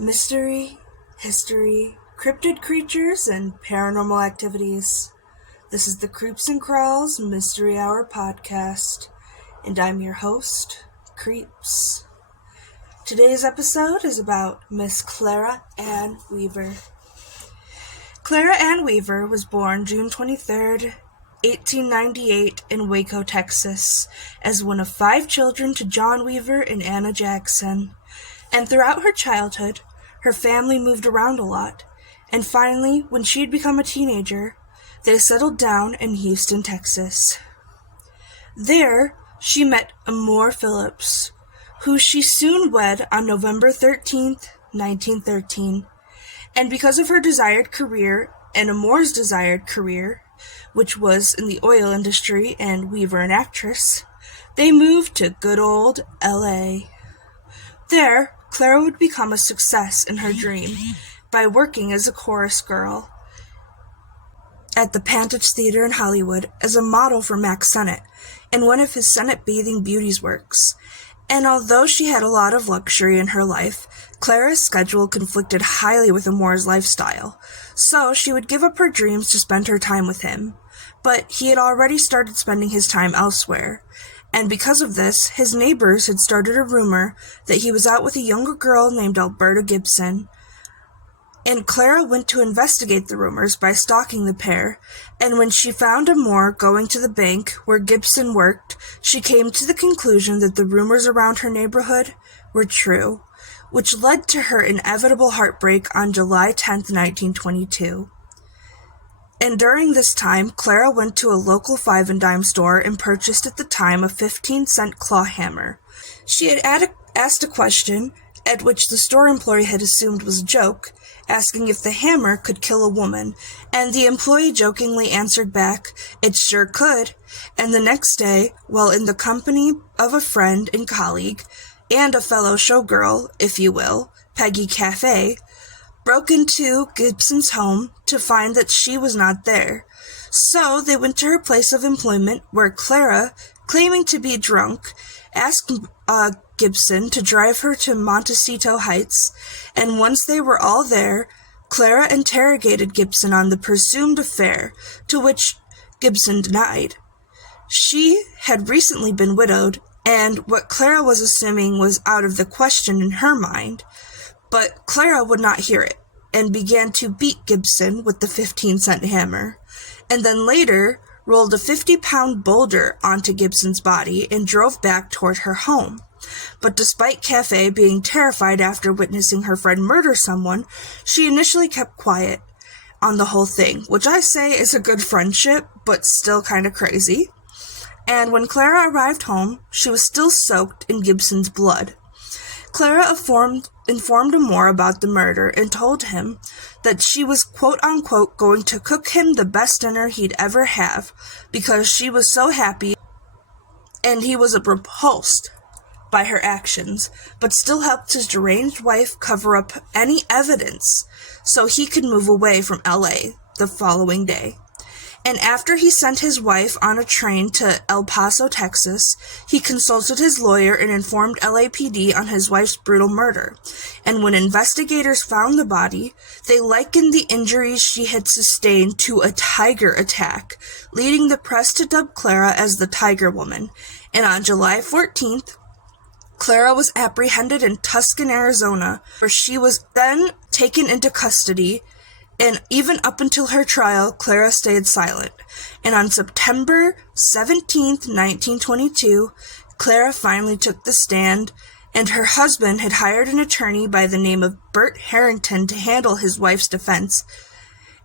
Mystery, history, cryptid creatures, and paranormal activities. This is the Creeps and Crawls Mystery Hour podcast, and I'm your host, Creeps. Today's episode is about Miss Clara Ann Weaver. Clara Ann Weaver was born June 23rd, 1898 in Waco, Texas, as one of 5 children to John Weaver and Anna Jackson. And throughout her childhood, her family moved around a lot, and finally, when she had become a teenager, they settled down in Houston, Texas. There, she met Clara Philips, who she soon wed on November 13th, 1913. And because of her desired career and Amore's desired career, which was in the oil industry and Weaver an actress, they moved to good old L.A. There, Clara would become a success in her dream by working as a chorus girl at the Pantage Theater in Hollywood as a model for Max Sennett in one of his Sennett Bathing Beauties works. And although she had a lot of luxury in her life, Clara's schedule conflicted highly with Amore's lifestyle, so she would give up her dreams to spend her time with him. But he had already started spending his time elsewhere, and because of this, his neighbors had started a rumor that he was out with a younger girl named Alberta Gibson. And Clara went to investigate the rumors by stalking the pair, and when she found Amore going to the bank where Gibson worked, she came to the conclusion that the rumors around her neighborhood were true, which led to her inevitable heartbreak on July 10th, 1922. And during this time, Clara went to a local 5-and-dime store and purchased at the time a 15-cent claw hammer. She had asked a question, at which the store employee had assumed was a joke, asking if the hammer could kill a woman, and the employee jokingly answered back, "It sure could." And the next day, while in the company of a friend and colleague, and a fellow showgirl, if you will, Peggy Cafe, broke into Gibson's home to find that she was not there. So they went to her place of employment, where Clara, claiming to be drunk, asked Gibson to drive her to Montecito Heights, and once they were all there, Clara interrogated Gibson on the presumed affair, to which Gibson denied. She had recently been widowed, and what Clara was assuming was out of the question in her mind, but Clara would not hear it, and began to beat Gibson with the 15-cent hammer, and then later rolled a 50-pound boulder onto Gibson's body and drove back toward her home. But despite Cafe being terrified after witnessing her friend murder someone, she initially kept quiet on the whole thing, which I say is a good friendship, but still kind of crazy. And when Clara arrived home, she was still soaked in Gibson's blood. Clara informed Amore about the murder and told him that she was quote-unquote going to cook him the best dinner he'd ever have because she was so happy, and he was repulsed by her actions, but still helped his deranged wife cover up any evidence so he could move away from L.A. the following day. And after he sent his wife on a train to El Paso, Texas, he consulted his lawyer and informed LAPD on his wife's brutal murder. And when investigators found the body, they likened the injuries she had sustained to a tiger attack, leading the press to dub Clara as the Tiger Woman. And on July 14th, Clara was apprehended in Tucson, Arizona, where she was then taken into custody. And even up until her trial, Clara stayed silent. And on September 17th, 1922, Clara finally took the stand, and her husband had hired an attorney by the name of Bert Harrington to handle his wife's defense,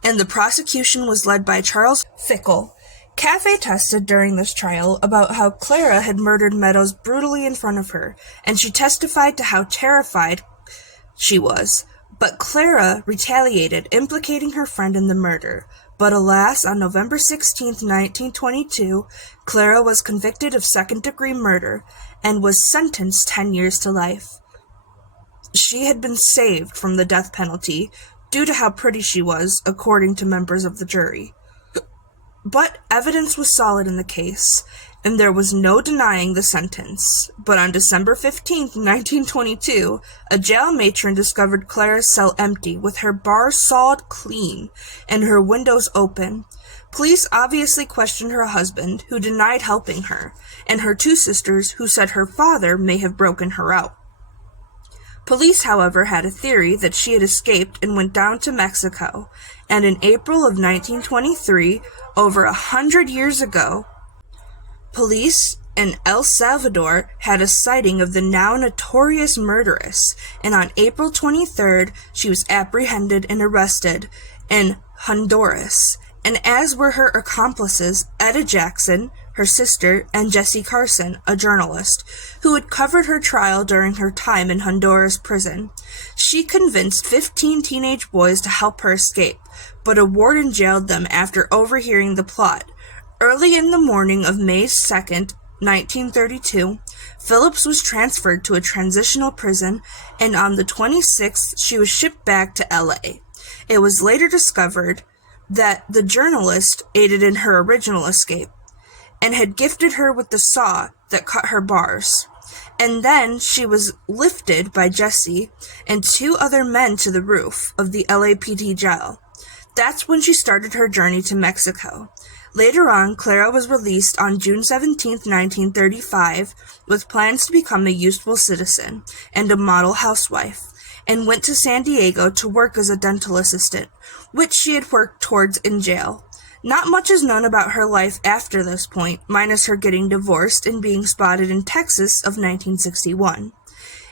and the prosecution was led by Charles Fickle. Cafe tested during this trial about how Clara had murdered Meadows brutally in front of her, and she testified to how terrified she was. But Clara retaliated, implicating her friend in the murder. But alas, on November 16, 1922, Clara was convicted of second-degree murder and was sentenced 10 years to life. She had been saved from the death penalty due to how pretty she was, according to members of the jury. But evidence was solid in the case, and there was no denying the sentence. But on December 15th, 1922, a jail matron discovered Clara's cell empty, with her bars sawed clean and her windows open. Police obviously questioned her husband, who denied helping her, and her two sisters, who said her father may have broken her out. Police, however, had a theory that she had escaped and went down to Mexico, and in April of 1923, over 100 years ago, police in El Salvador had a sighting of the now notorious murderess, and on April 23rd, she was apprehended and arrested in Honduras, and as were her accomplices Etta Jackson, her sister, and Jessie Carson, a journalist, who had covered her trial during her time in Honduras prison. She convinced 15 teenage boys to help her escape, but a warden jailed them after overhearing the plot. Early in the morning of May 2nd, 1932, Phillips was transferred to a transitional prison, and on the 26th, she was shipped back to LA. It was later discovered that the journalist aided in her original escape, and had gifted her with the saw that cut her bars. And then she was lifted by Jessie and two other men to the roof of the LAPD jail. That's when she started her journey to Mexico. Later on, Clara was released on June 17, 1935, with plans to become a useful citizen and a model housewife, and went to San Diego to work as a dental assistant, which she had worked towards in jail. Not much is known about her life after this point, minus her getting divorced and being spotted in Texas of 1961.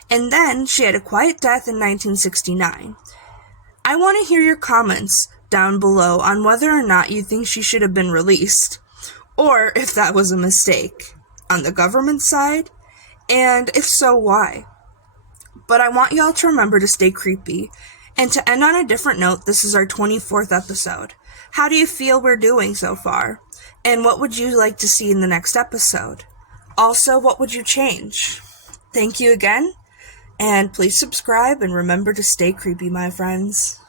And then she had a quiet death in 1969. I want to hear your comments down below on whether or not you think she should have been released, or if that was a mistake on the government side, and if so, why. But I want y'all to remember to stay creepy. And to end on a different note, this is our 24th episode. How do you feel we're doing so far? And what would you like to see in the next episode? Also, what would you change? Thank you again, and please subscribe and remember to stay creepy, my friends.